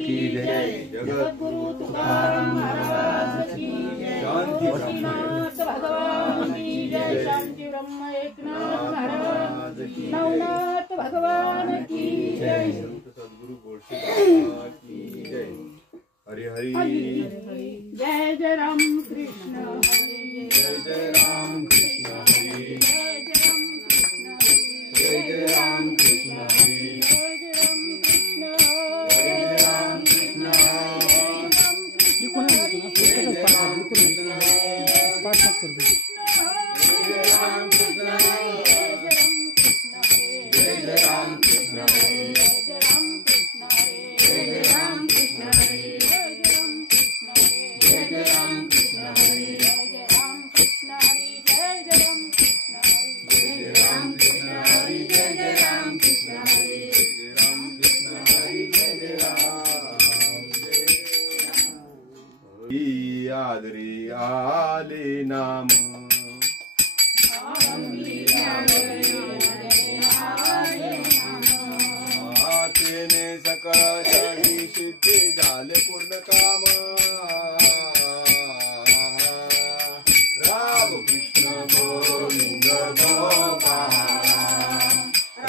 की जय, जगद्गुरु तुकाराम महाराज की जय, शांती श्रीनाथ भगवान की जय, शांती ब्रह्म एकनाथ महाराज की, नवनाथ भगवान की जय, सद्गुरु गोडसे की जय। हरि हरि जय जय राम कृष्ण हरे, जय जय राम कृष्ण हरे, जय जय राम कृष्ण हरे, जय जय राम कृष्ण हरे, जय जय राम कृष्ण आदरी आले नाम, तेने सकळ जगी सिद्धी झाले पूर्ण काम। राम कृष्ण गोविंद गोपाला,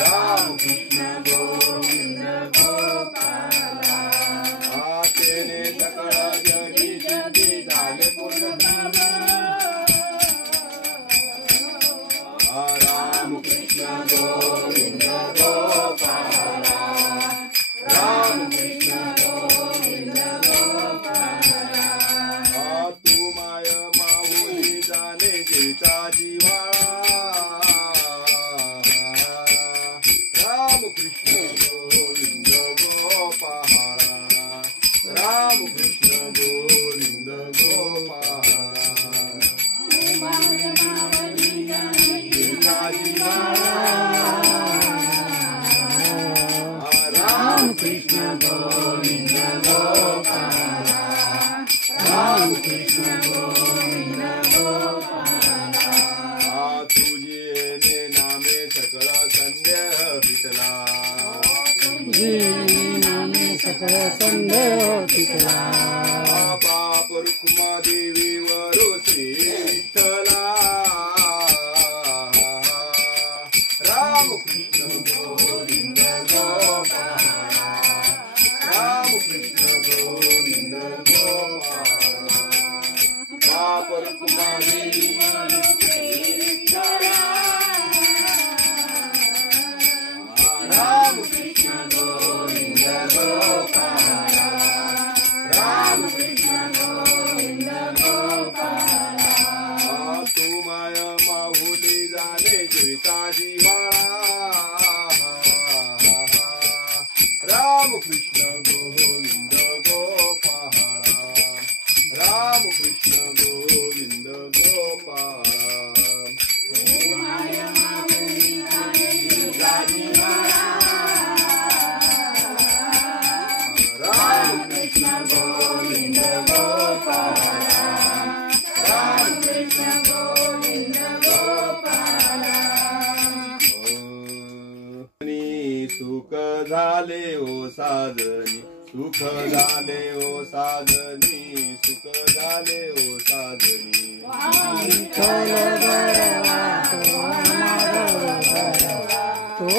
राम कृष्ण गोविंद गोपाला, तेने सकळ जगी सिद्धी झाले पूर्ण काम। राम कृष्ण गोविंद गोपाला, राम कृष्ण गोविंद गोपाला, तू माय माऊली जाणे गीता जिव्हाळा। राम कृष्ण गोविंद गोपाला, राम कृष्ण गोविंद गोपाला, तू माय माऊली जाणे गीता जिव्हाळा। राम कृष्ण गोविंद गोपाला, राम कृष्ण गोविंद गोपाला, तुझे नामे सकळ संदेह फिटला, तुझे नामे सकळ संदेह फिटला, बाप रुक्मा देवी वरु श्री विठ्ठला। राम कृष्ण गोविंद गोपाला, राम कृष्ण गोविंद गोपाला, बाप रुक्मा देवी वरु श्री विठ्ठला। राम कृष्ण गोविंद गोपाला, राम कृष्ण गोविंद गोपाला, तू माय माहुली जाणे जीविता जिव्हाळा। राम कृष्ण गोविंद गोपाला, राम कृष्ण गोविंद गोपाला, तू माय माहुली जाणे जीविता जिव्हाळा। राम कृष्ण गोविंद गोपाला, राम कृष्ण गोविंद गोपाला, सुख झाले ओ साजनी, सुख झाले ओ साजनी, सुख झाले ओ साजनी, विठ्ठल बरवा तो माधव बरवा, तो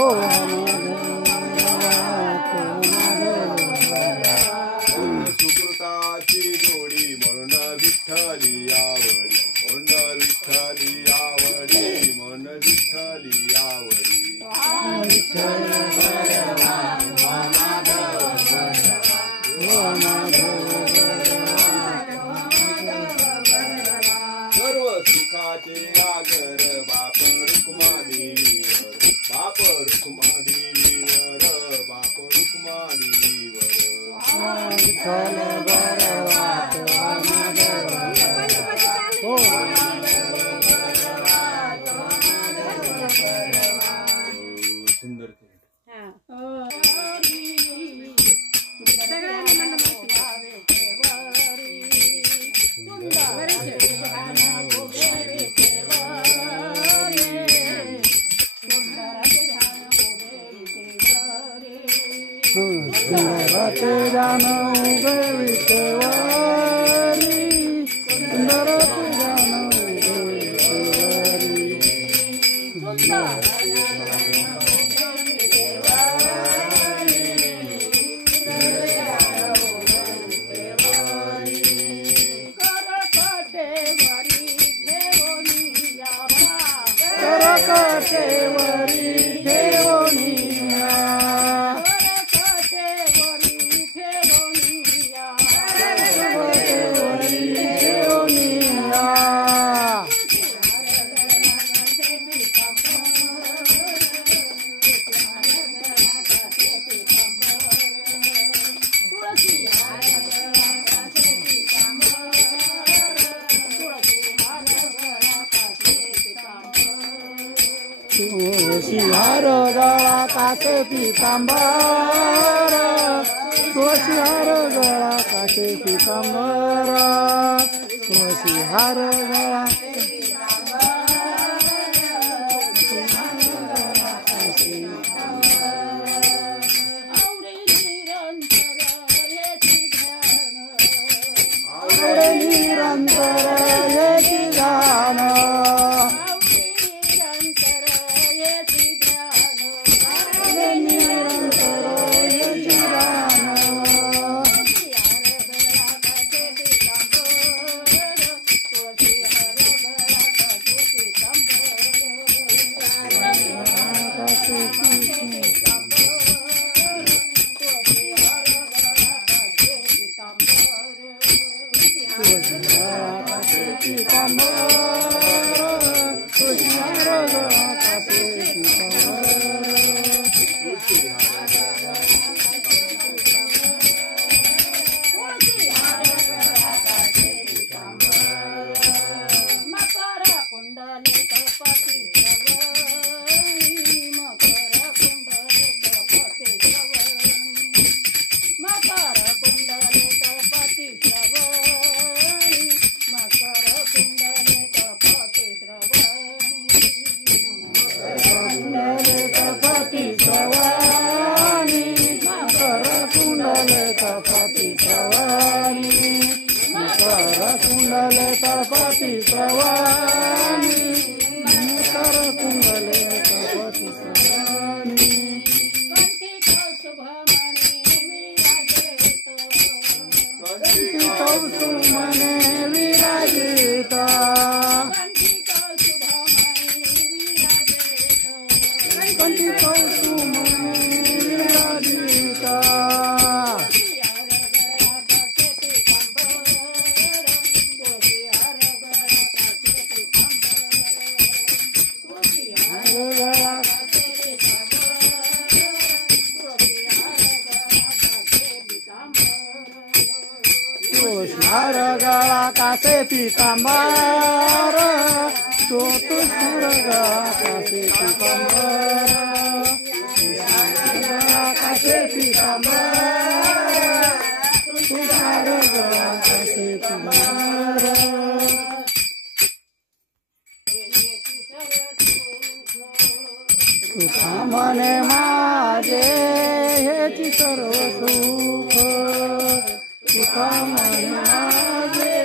सुकृताची जोडी म्हणून विठ्ठली आवडी, म्हणून विठ्ठली आवडी, म्हणून विठ्ठली आवडी, विठ्ठल बरवा तो माधव बरवा, तो माधव बरवा, सर्व सुखाचे आगर बाप रुक्मा देवीवर, बाप रुक्मा देवीवर, बाप रुक्मा देवीवर, विठ्ठल बरवा तो माधव बरवा, तो माधव बरवा। सुंदर तेजान उभे विटेवारी सुंदर तेजान उभे विटेवारी करकटेवरी ठेवणिया तुळशीहार गळा कासे पितांबर तुळशीहार गळा कासे पितांबर तुळशीहार गळा निरंतर येची ध्यान गळा कासे पितांबर तुळशीहार गळा कासे पितांबर गळा कासे पितांबर तुळशीहार गळा कासे पितांबर तुका मने माझे हेची सर्व सुख तुका मने माझे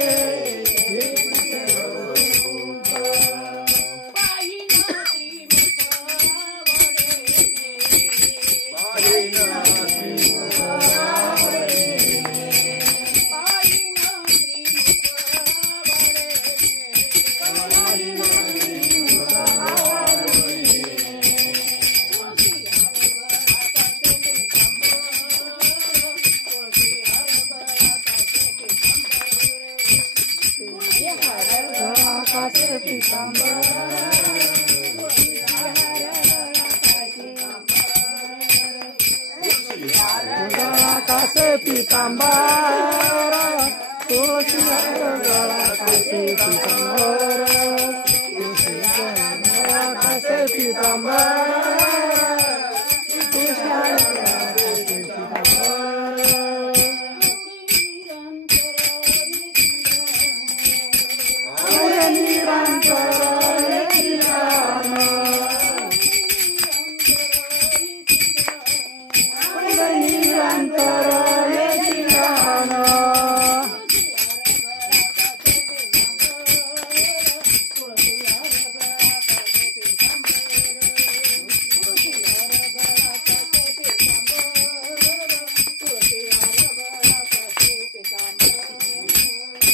कासे पितांबर तुळशीहार गळा कासे पितांबर कासे पितांबर तुळशीहार गळा कासे पितांबर निरंतर निरंतर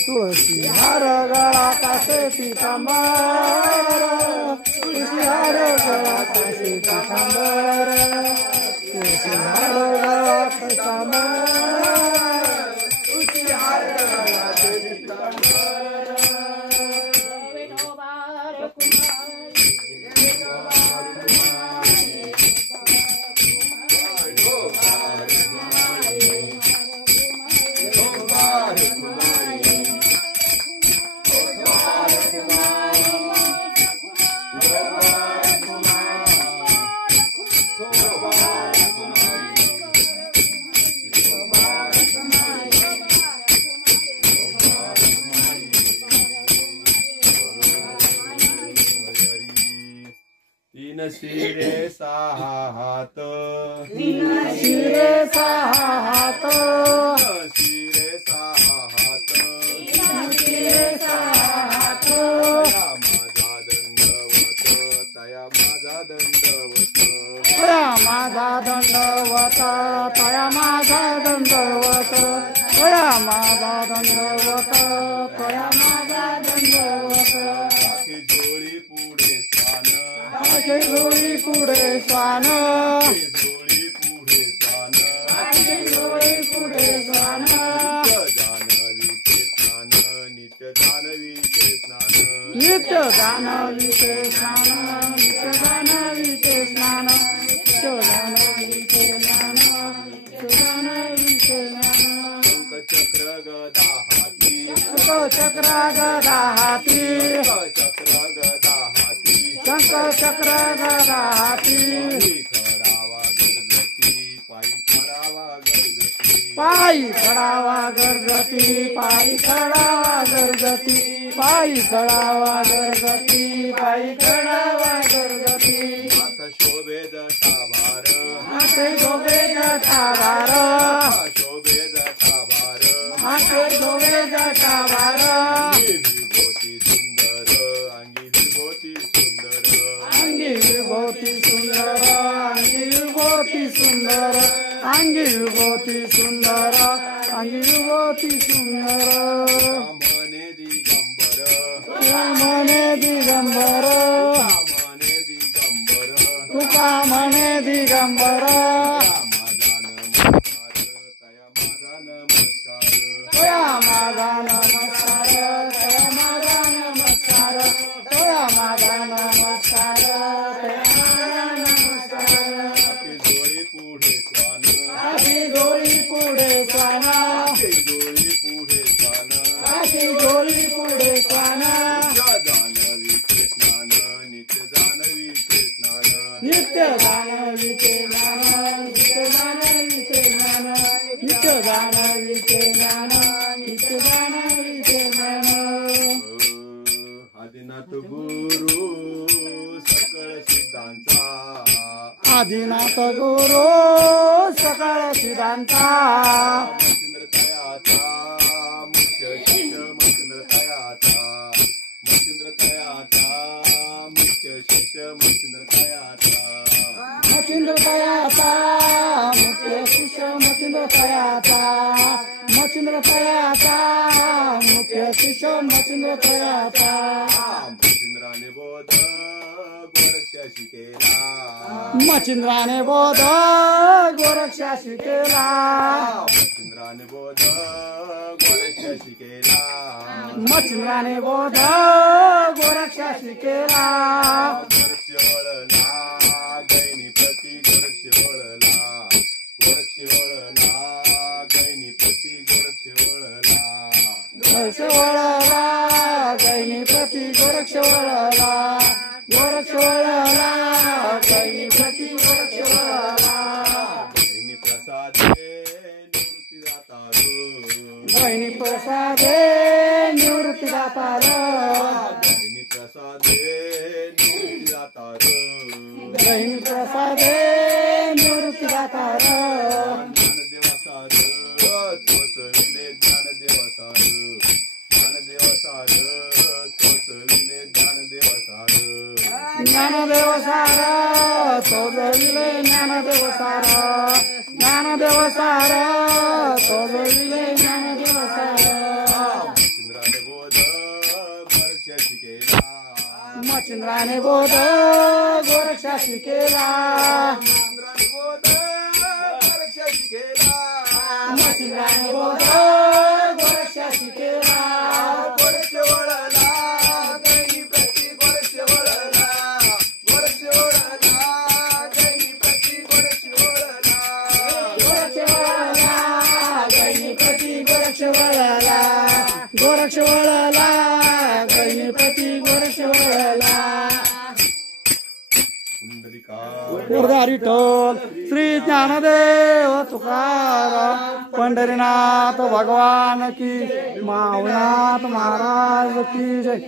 तुळशी हार गळा कासे पितांबर तुळशी हार गळा कासे पितांबर तुळशी हार गळा पितांबर तुळशी हार गळा पितांबर वेणोबार कुमारी तीन शिरे सहा हात शिरे सहा हात शिरे सहा हात शिरे सहा हात तया माझा दंडवत तया माझा दंडवत तया माझा दंडवत तया माझा दंडवत तया माझा दंडवत आखी जोळी पुढे स्वान आखे जोळी पुढे स्वान जोळी पुढे स्वान आखे जोळी पुढे स्वान नित्य जानवीचे स्नान नित्य जानवीचे स्नान नित्य जानवीचे स्नान नित्य जानवीचे स्नान नित्य जानवीचे स्नान चक्र गदा हाती चक्र गदा हाती चक्र गदा हाती शंख चक्र गदा हाती पायी खडावा गरगती पायी खडावा गरगती पायी खडावा गरगती पायी खडावा गरगती हात शोभे जसा भार हाते शोभे जटा भार शोभे जसा भार हाते शोभे जटा भार विभूती सुंदर अंगी विभूती सुंदर अंगी विभूती सुंदर अंगी विभूती सुंदर अंगी विभूती सुंदर अंगी विभूती सुंदर मने दिगंबर मने दिगंबर मने दिगंबर तुका मने दिगंबर तया माझा नमस्कार तया माझा नमस्कार तया माझा नमस्कार तया माझा नमस्कार जोळी पुढे स्वान आशी गोळी पुढे स्वान जोळी पुढे स्वान आशी गोळी पुढे स्वान जानवीचे स्नान नित्य जानवीचे स्नान नित्य जानवीचे ज्ञान नित्य जानवीचे ज्ञान नित्य जानवीचे ज्ञान नित्य जानवीचे ज्ञान आदिनाथ गुरु सकळ सिद्धांचा आदिनाथ गुरु सकळ सिद्धांता मच्छिंद्रतयाचा मुख्य शिष्य मच्छिंद्रतयाचा मच्छिंद्रतयाचा मुख्य शिष्य मच्छिंद्रतयाचा मच्छिंद्रतयाचा मुख्य शिष्य मच्छिंद्रतयाचा मच्छिंद्रतयाचा मुख्य शिष्य मच्छिंद्रतयाचा मच्छिंद्राने बोध गोरक्षाशी केला मच्छिंद्राने बोध गोरक्षाशी केला मच्छिंद्राने बोध गोरक्षाशी केला मच्छिंद्राने बोध गोरक्षाशी केला गोरक्ष वळला गैनीपती गोरक्ष वळला गोरक्ष वळला गैनीपती गोरक्ष वळला गोरक्ष वळला गैनीपती गोरक्ष वळला गोरक्ष वळला गैनीपती गोरक्ष वळला गैनी प्रसादे निवृत्ती दातारू गैनी प्रसादे निवृत्ती दातार गैनी प्रसादे निवृत्ती दातारू गैनी प्रसादे निवृत्ती दातार ज्ञानदेवसार चोचविले ज्ञानदेवसार ज्ञानदेवसार चोचविले ज्ञानदेवसार ज्ञानदेवसार चोजविले ज्ञानदेवसार ज्ञानदेवसार चोजविले ज्ञानदेवसार मच्छिंद्राने बोध गोरक्षाशी केला मच्छिंद्राने बोध गोरक्षाशी केला गोरक्ष वळला गणपती गोरक्ष वळला पुरधारी टोल श्री ज्ञानदेव तुकाराम पंढरीनाथ भगवान की माऊनाथ महाराज की जय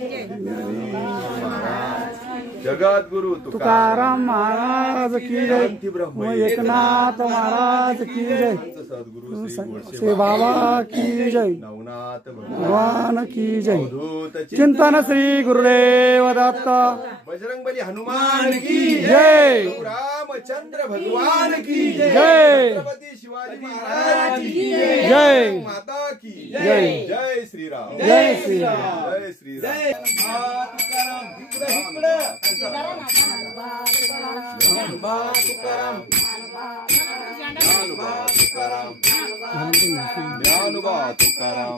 जगद्गुरु तुकाराम महाराज की जय एकनाथ महाराज की जय सद्गुरु श्री बाबा की जय नवनाथ भगवान की जय चिंतन श्री गुरुदेव दत्त बजरंगबली हनुमान की जय रामचंद्र भगवान की जय छत्रपति शिवाजी महाराज की जय माता की जय जय श्री राम जय श्री राम जय श्री राम ज्ञानोबा तुकाराम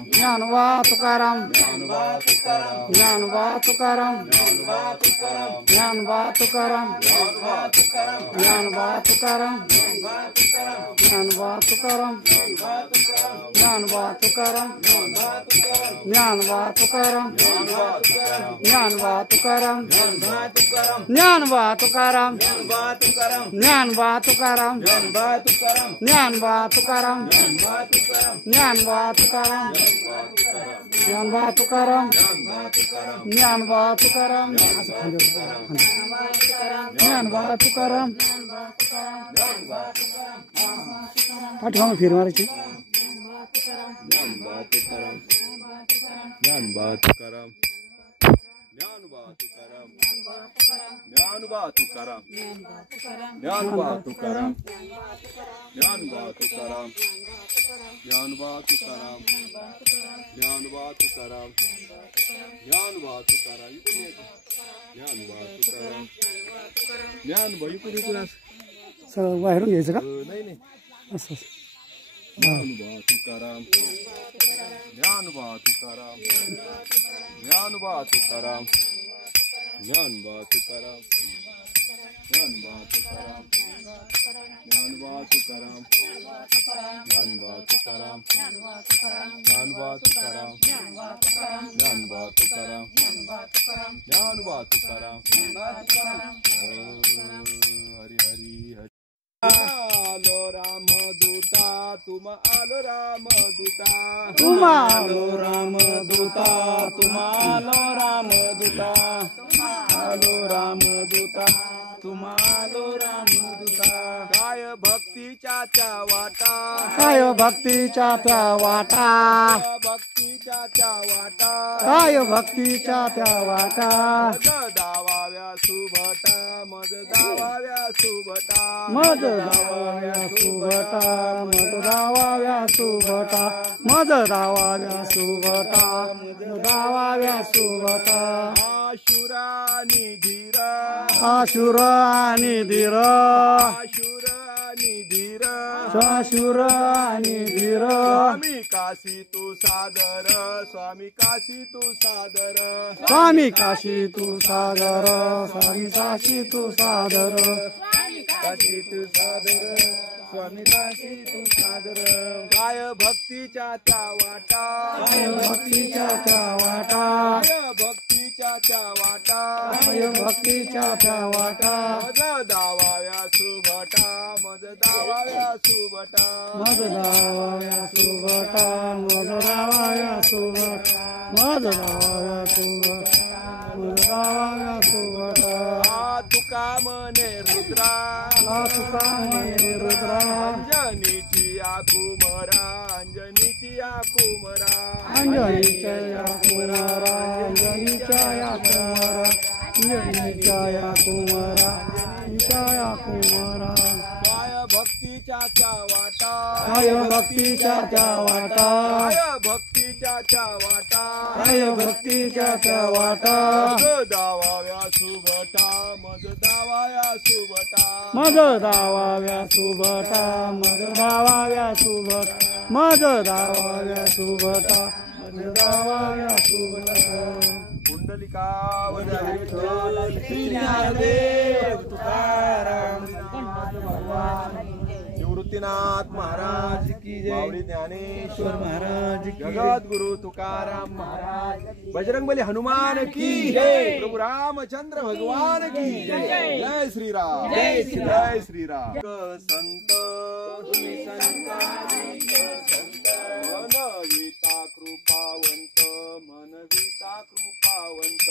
ज्ञानोबा तुकाराम ज्ञानोबा तुकाराम ज्ञानोबा तुकाराम ज्ञानोबा तुकाराम ज्ञानोबा तुकाराम ज्ञानोबा तुकाराम ज्ञानोबा तुकाराम ज्ञानोबा तुकाराम ज्ञानोबा तुकाराम ज्ञानोबा तुकाराम ज्ञानोबा तुकाराम ज्ञानोबा तुकाराम ज्ञानोबा तुकाराम ज्ञानोबा तुकाराम ज्ञानोबा तुकाराम ज्ञानोबा तुकाराम पाठीमागे फिर मारायची ज्ञानोबा तुकाराम ज्ञानोबा तुकाराम ज्ञानोबा तुकाराम ज्ञानोबा तुकाराम ज्ञानोबा तुकाराम ज्ञानोबा तुकाराम ज्ञानोबा तुकाराम ज्ञानोबा तुकाराम ज्ञानोबा तुकाराम ज्ञानोबा तुकाराम ज्ञानोबा इकडे सगळं बाहेरून घ्यायचं का नाही नाही असं ज्ञानोबा तुकाराम ज्ञानोबा तुकाराम ज्ञानोबा तुकाराम ज्ञानोबा तुकाराम ज्ञानोबा तुकाराम ज्ञानोबा तुकाराम ज्ञानोबा तुकाराम ज्ञानोबा तुकाराम ज्ञानोबा तुकाराम ज्ञानोबा तुकाराम हरी हरी हरी आलो राम दूता तुम आलो राम दूता तुम आलो राम दूता तुम आलो राम दूता आलो राम दूता तुम आलो राम दूता काय भक्तीच्या त्या वाटा काय भक्तीच्या त्या वाटा भक्तीच्या त्या वाटा काय भक्तीच्या त्या वाटा मज दावाव्या सुभटा मज दावाव्या सुभटा मज दावाव्या सुभटा मज दावाव्या सुभटा मज दावाव्या सुभटा मज दावाव्या सुभटा आशुरानी धीर आशुर आणि धीर आशुरानी धीर शाशुर आणि धीर स्वामी काशी तू सादर स्वामी काशी तू सादर स्वामी काशी तू सागर स्वामी काशी तू सादर काशी तू सादर स्वामी काशी तू सादर काय भक्तीच्या त्या वाटा काय भक्तीच्या त्या वाटा काय भक्तीच्या त्या वाटा काय भक्तीच्या त्या वाटा मज दावाव्या सुभटा मज दावाव्या सुभटा मज दावाव्या सुभटा मज दावाव्या सुभटा मज दावाव्या सुभटा मज दावाव्या सुभटा तुका मने रुद्रा तुका म्हणे रुद्रा अंजनीची आकुमरा अंजनीची आकुमरा अंजनीच्या या कुमारा अंजनीच्या या कुमारा अंजनीच्या या कुमारा अंजनीच्या या कुमारा काय भक्तीच्या त्या वाटा काय भक्तीच्या त्या वाटा काय भक्तीच्या त्या वाटा काय भक्तीच्या त्या वाटा मज दावाव्या सुभटा मज दावाया सुभटा मज दावाव्या सुभटा मज दावाव्या सुभटा मज दावाव्या सुभटा मज दावाव्या सुभटा कुंडलिकावर श्री ज्ञानदेव तुकाराम निवृत्तीनाथ महाराज की जय माऊली ज्ञानेश्वर महाराज की जगत गुरु तुकाराम महाराज बजरंगबली हनुमान की जय प्रभु रामचंद्र भगवान की जय जय श्री राम जय श्री राम संत मनविता कृपावंत मनविता कृपावंत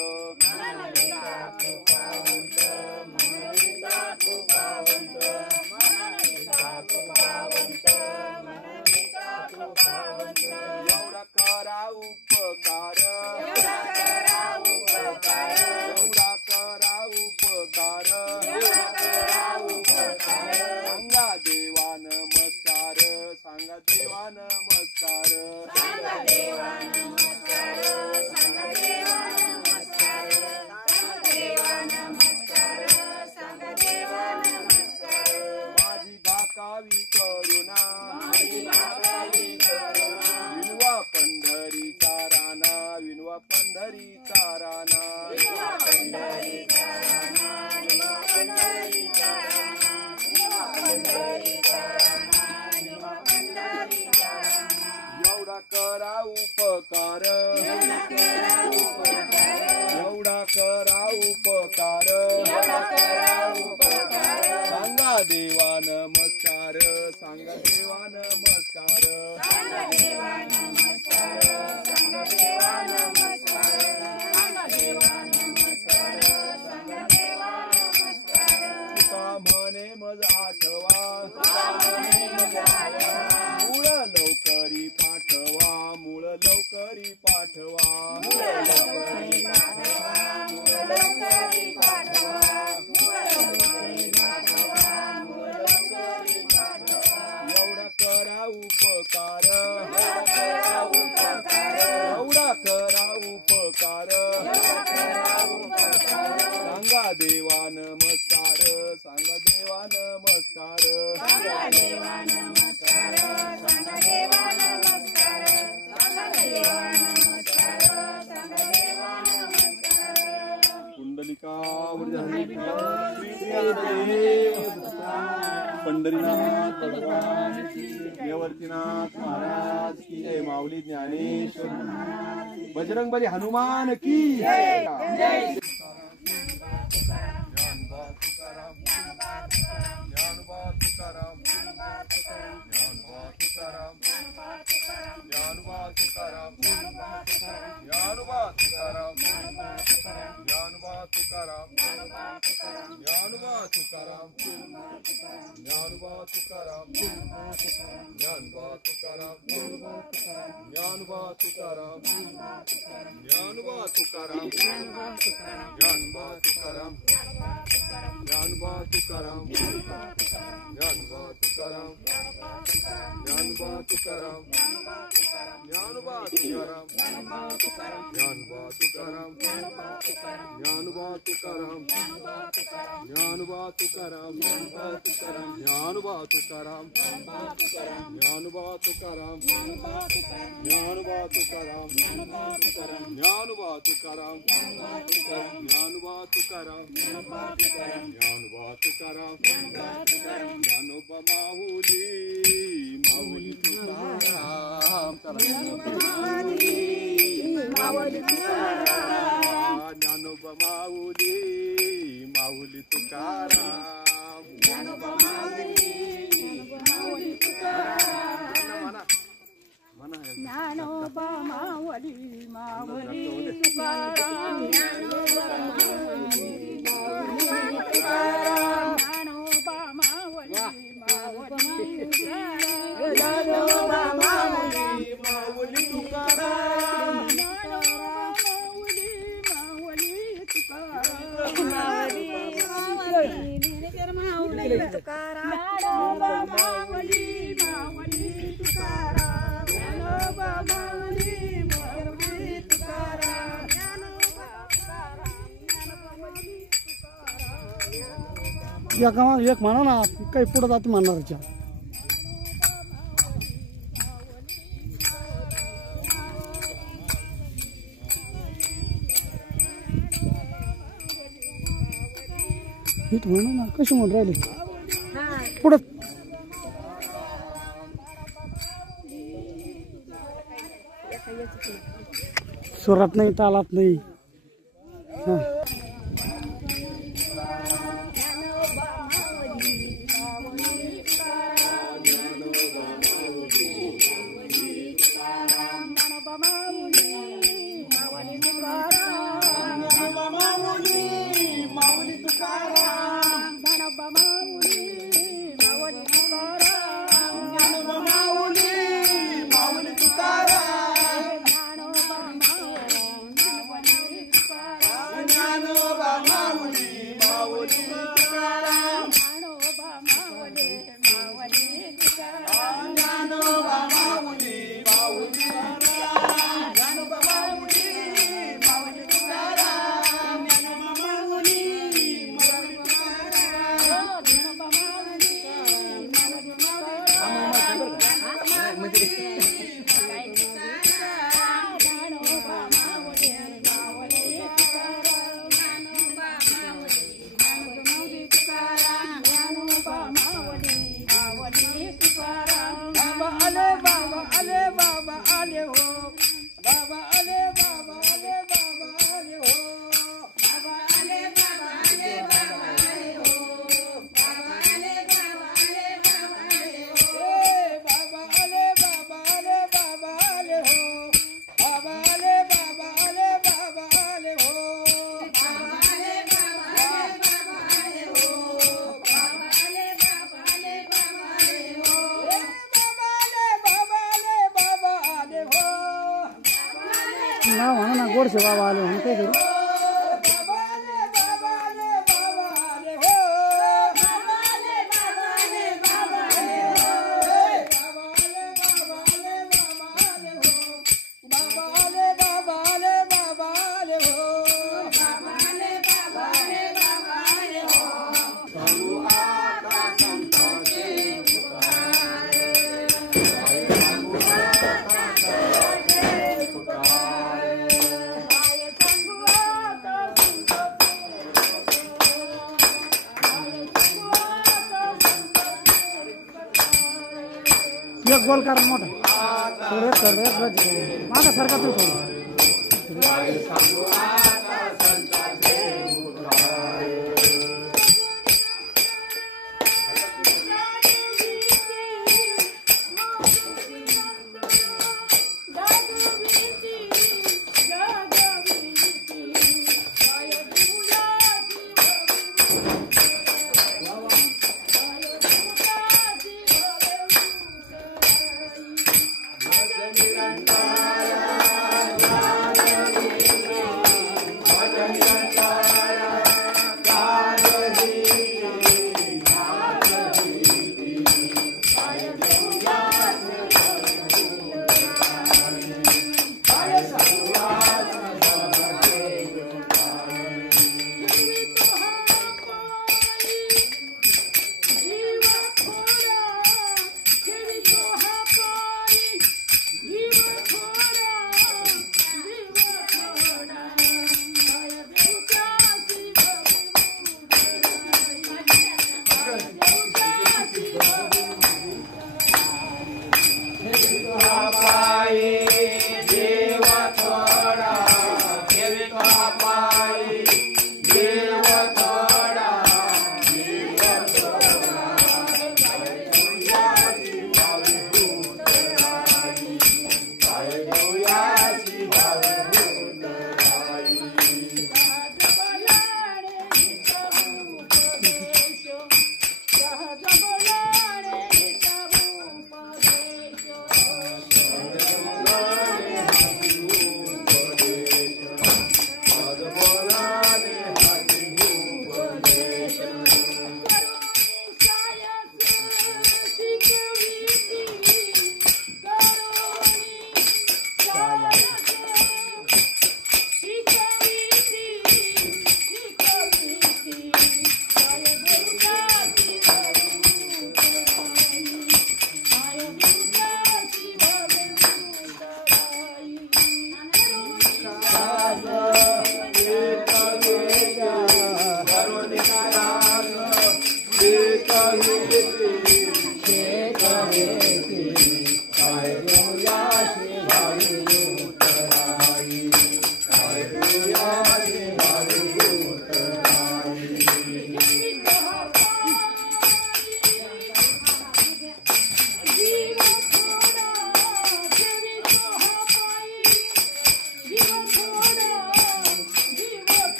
एवढा करा उपकार एवढा करा उपकार सांगा देवा नमस्कार सांगा देवा नमस्कार माझी भाकावी करुणा विनवा पंढरीचा राणा विनवा पंढरीचा राणा एवढा करा उपकार एवढा करा उपकार सांगा देवा नमस्कार सांगा देवा नमस्कार तुका म्हणे मज आठवा मूळ लवकरी पाठवा मूळ लवकरी पाठवा एवढा करा उपकार एवढा करा उपकार सांगा देवा नमस्कार सांगा देवा नमस्कार कुंडलिकावर पंढरीनाथ भगवान की निवर्तीनाथ महाराज की जय माऊली ज्ञानेश्वर बजरंगबली हनुमान की जय तुकाराम एक म्हणा ना काही पुढे जाते म्हणणारच्या म्हणा ना कशी म्हणून राहिले पुढं सुरात नाही तालात नाही ना म्हणा ना गोडसे बाबा आले म्हणून काय करू एक गोल करा मोठा माझा सारखा तू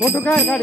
फोटो काढ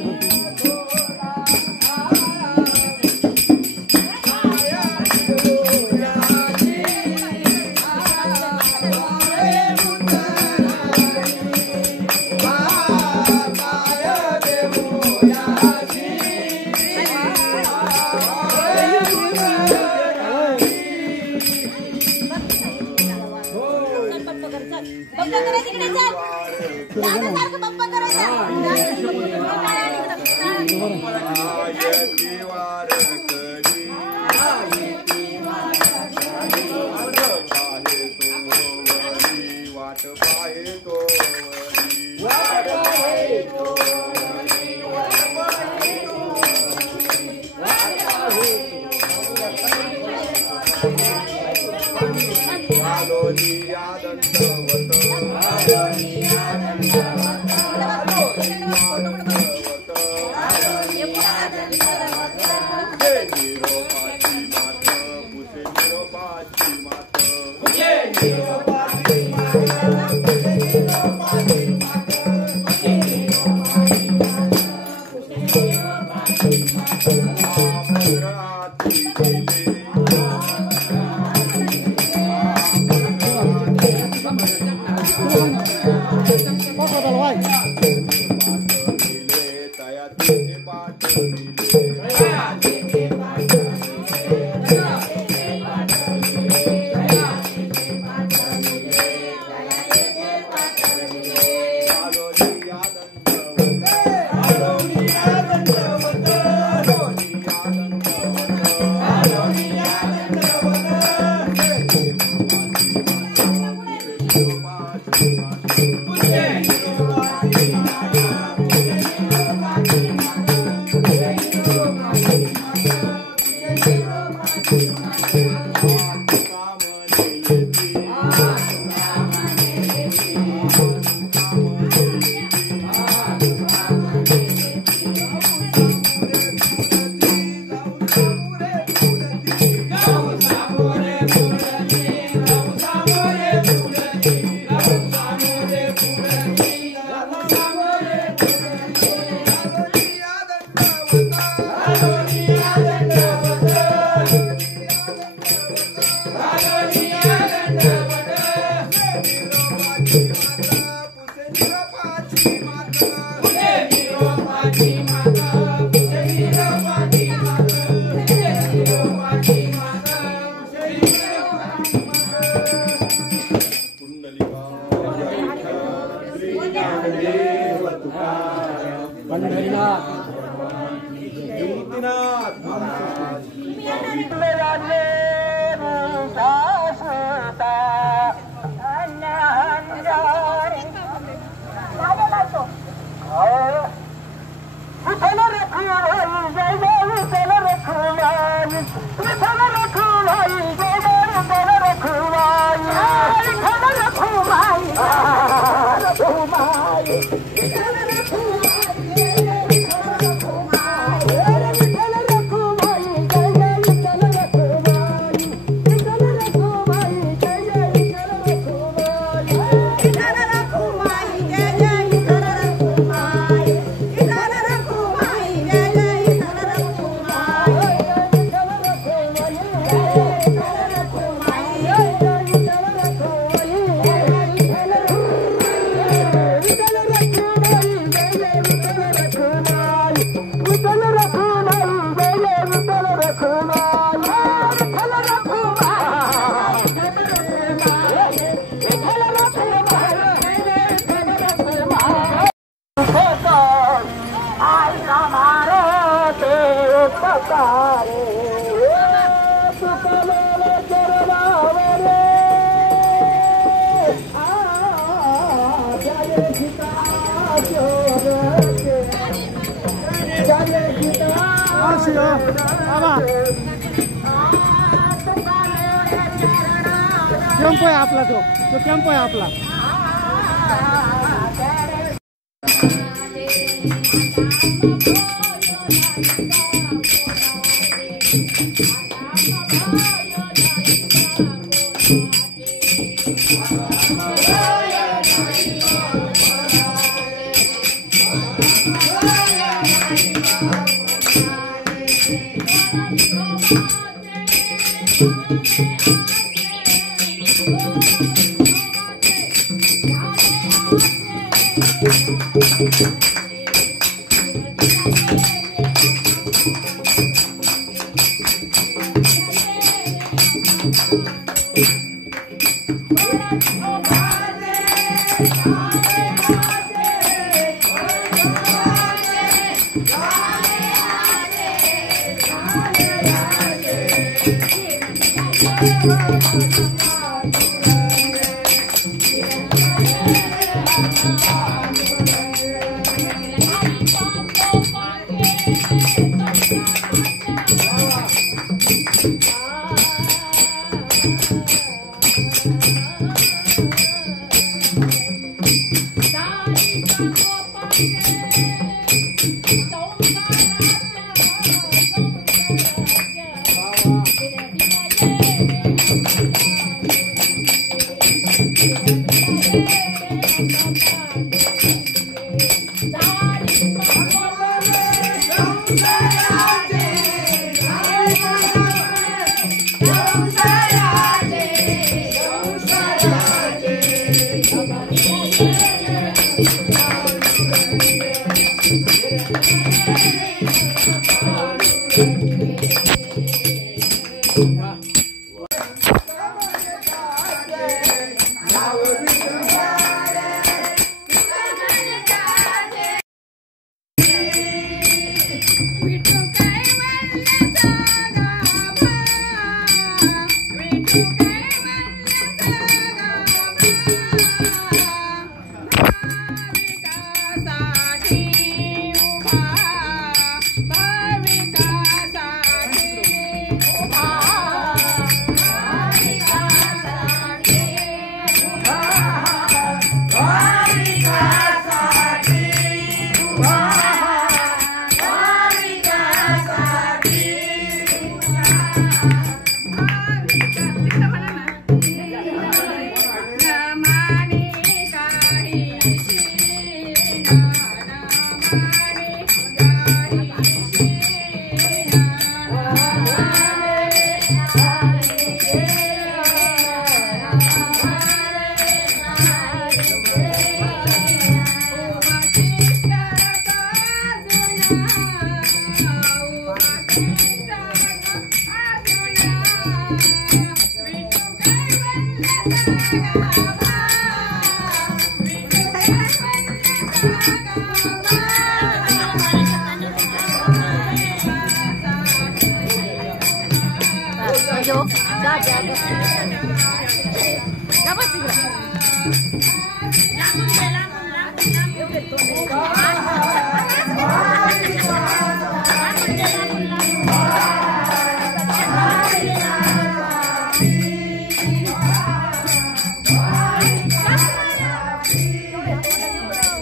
टेम्पो आहे आपला, तो टेम्पो आहे आपला.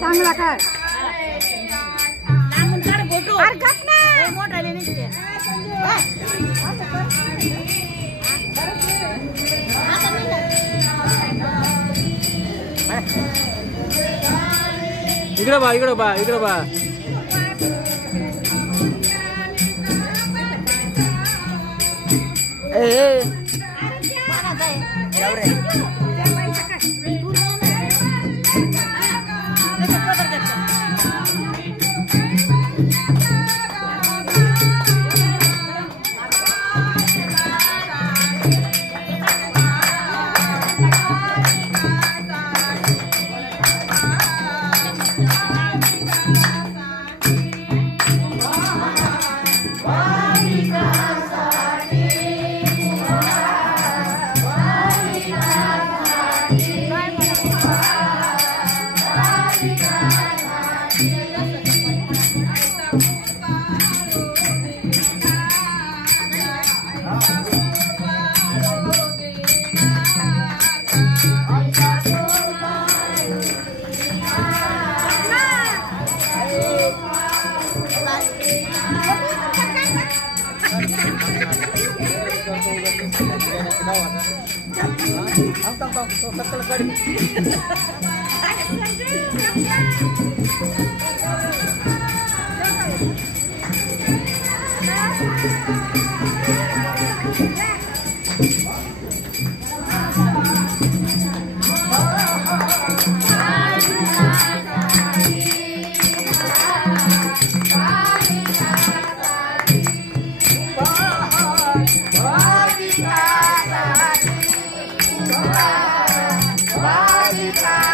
चांगला काय इकडं बा इकडं बा इकडं बा Bye.